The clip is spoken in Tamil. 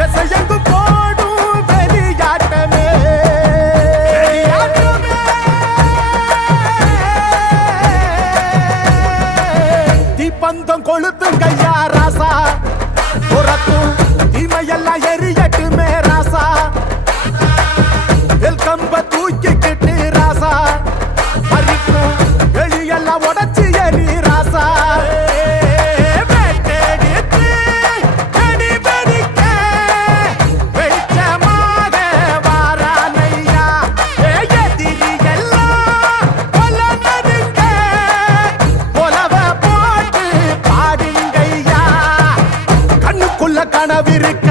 திசையெங்கும் போடும் வெளியாட்டமே தீப்பந்தம் கொளுத்துங்கய்யா ராசா புறத்தும் தீமையெல்லாம் எரியட்டுமே ராசா வெல்கம்ப தூக்கிக்கிட்டு ராசா மறிக்கும் வெளியெல்லாம் உடச்சி எரி ராசா கனவிருக்க